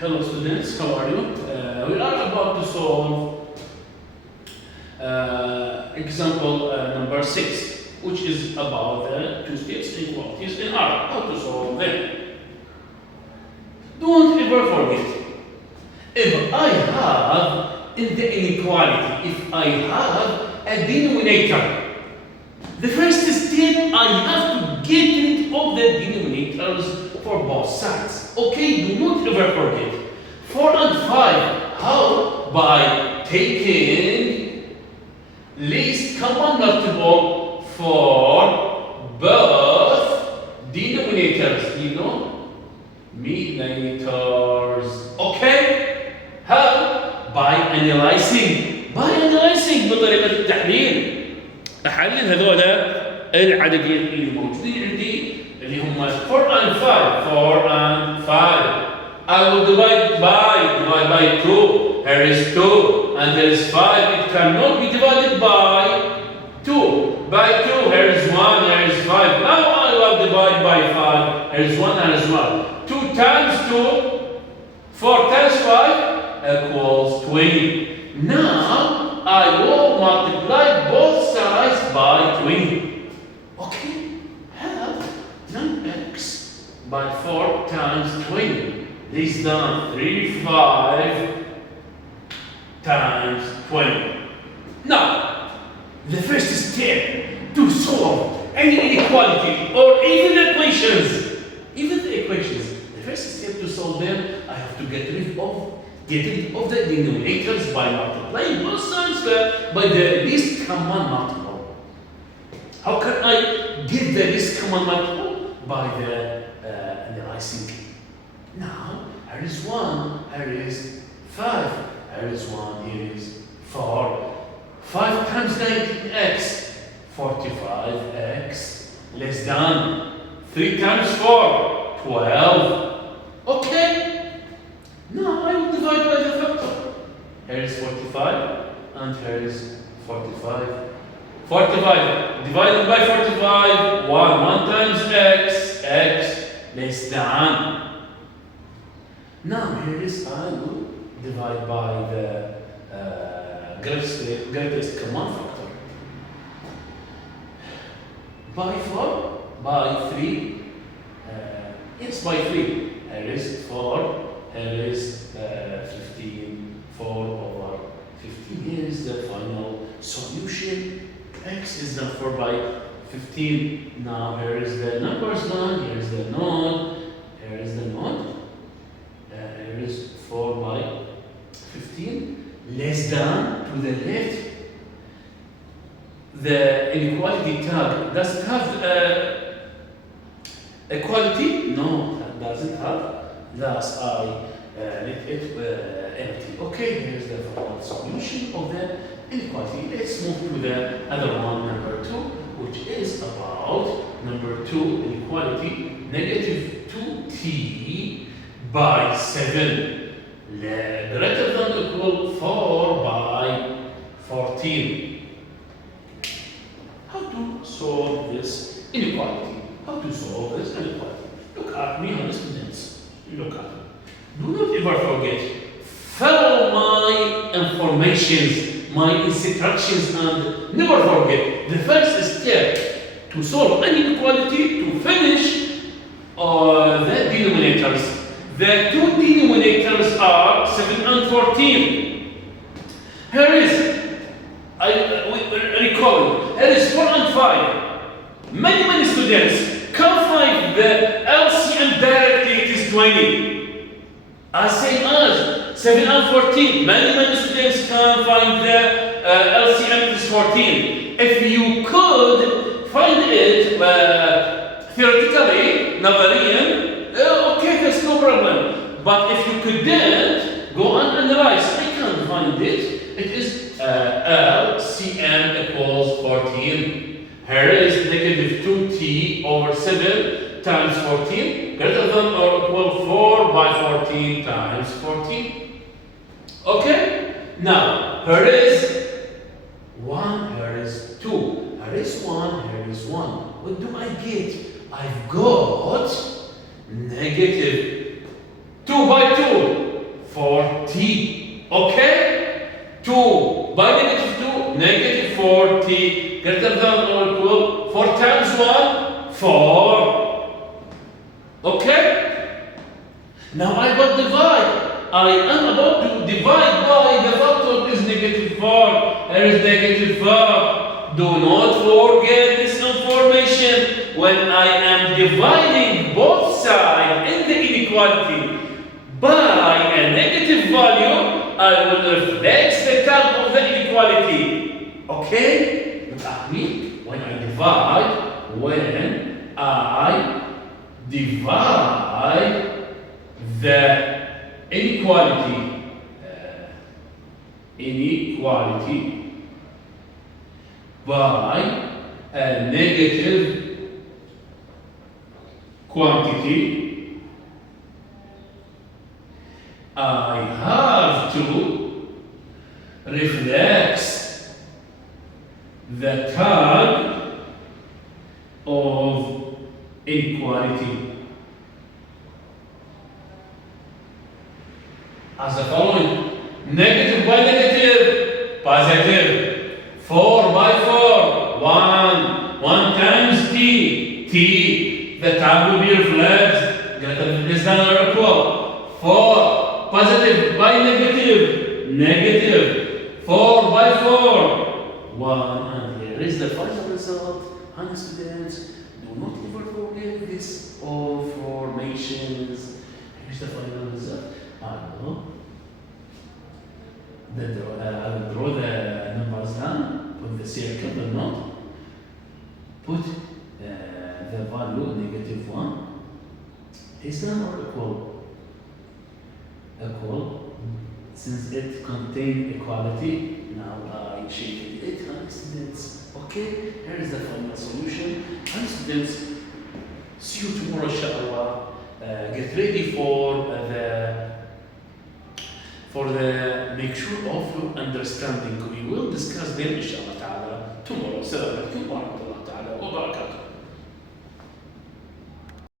Hello students, how are you? We are about to solve example number 6, which is about the two states inequalities in R. How to solve them. Don't ever forget, if I have in the inequality, if I have a denominator, the first step I have to get rid of the denominators for both sides. Okay, do not ever forget. 4 and 5, how? By taking least common multiple for both denominators. Denominators. Okay? How? By analyzing. بطريقة التحليل. أحلل هذول العددين اللي موجودين عندي اللي هم 4 and 5. I will divide by 2. Here is 2 and there is 5. It cannot be divided by 2. By 2, here is 1, here is 5. Now I will divide by 5. Here is 1, here is 1. 2 times 2, 4 times 5 equals 20. Now I will multiply both sides by 20. Okay? Have 9x by 4 times 20. This done 35 times 20. Now, the first step to solve any inequality or even the equations, the first step to solve them, I have to get rid of the denominators by multiplying both sides by the least common multiple. How can I get the least common multiple? By the analyzing. Now, here is 1, here is 5, here is 1, here is 4. 5 times 19x, 45x, less than 3 times 4, 12. Okay? Now I will divide by the factor. Here is 45, and here is 45. 45 divided by 45, 1 times x, less than. Now here is I will divide by the greatest common factor. By 4, by 3, yes, by 3. Here is 4, here is 15, 4 over 15. Here is the final solution. X is done 4 by 15. Now here is the numbers line, here is the node, here is the node. Here is 4 by 15, less than to the left. The inequality tag, does it have equality? No, it doesn't have. Thus, I let it empty. Okay, here's the final solution of the inequality. Let's move to the other one, number 2, which is about number 2 inequality, negative 2t by 7, greater than or equal 4 by 14. How to solve this inequality? Look at me, honest students. Look at me. Do not ever forget. Follow my informations, my instructions, and never forget the first step to solve an inequality to finish the denominators. The two denominators are 7 and 14. Here is, recall, here is 4 and 5. Many students can find the LCM directly, it is 20. Same as 7 and 14. Many students can find the LCM, it is 14. If you could find it theoretically, نظريا, okay, there's no problem. But if you couldn't, go and analyze. I can't find it. It is LCM equals 14. Here is negative 2t over 7 times 14, greater than or equal 4 by 14 times 14. Okay? Now, here is 1, here is 2. Here is 1, here is 1. What do I get? I've got negative 2 by 2 4t. Okay? 2 by -2, -4t, greater than or equal 4 times 1, 4. Okay? Now I will divide. I am about to divide by the factor is -4. There is -4. Do not forget this information when I am dividing both sides in the inequality by a negative value. I will reflect the term of the inequality. Okay? Look at me. When I divide the inequality by a negative quantity, I have to reflect the term of inequality as the following: negative by negative, positive. 4 by 4, 1 times t, the term will be reflected less than or equal. 4 positive by negative, 4 by 4, 1, and here is the final result. And students, do not ever forget this all formations. Here's the final result. I will draw the numbers down, put the circle, the knot, put the value -1. Is that or equal? Equal. Since it contains equality, now I shaded it, and students. Okay, here is the final solution. And students, see you tomorrow, inshallah. Get ready for the make sure of your understanding. We will discuss them inshallah ta'ala tomorrow. Assalamu alaikum wa rahmatullahi ta'ala wa barakatuh.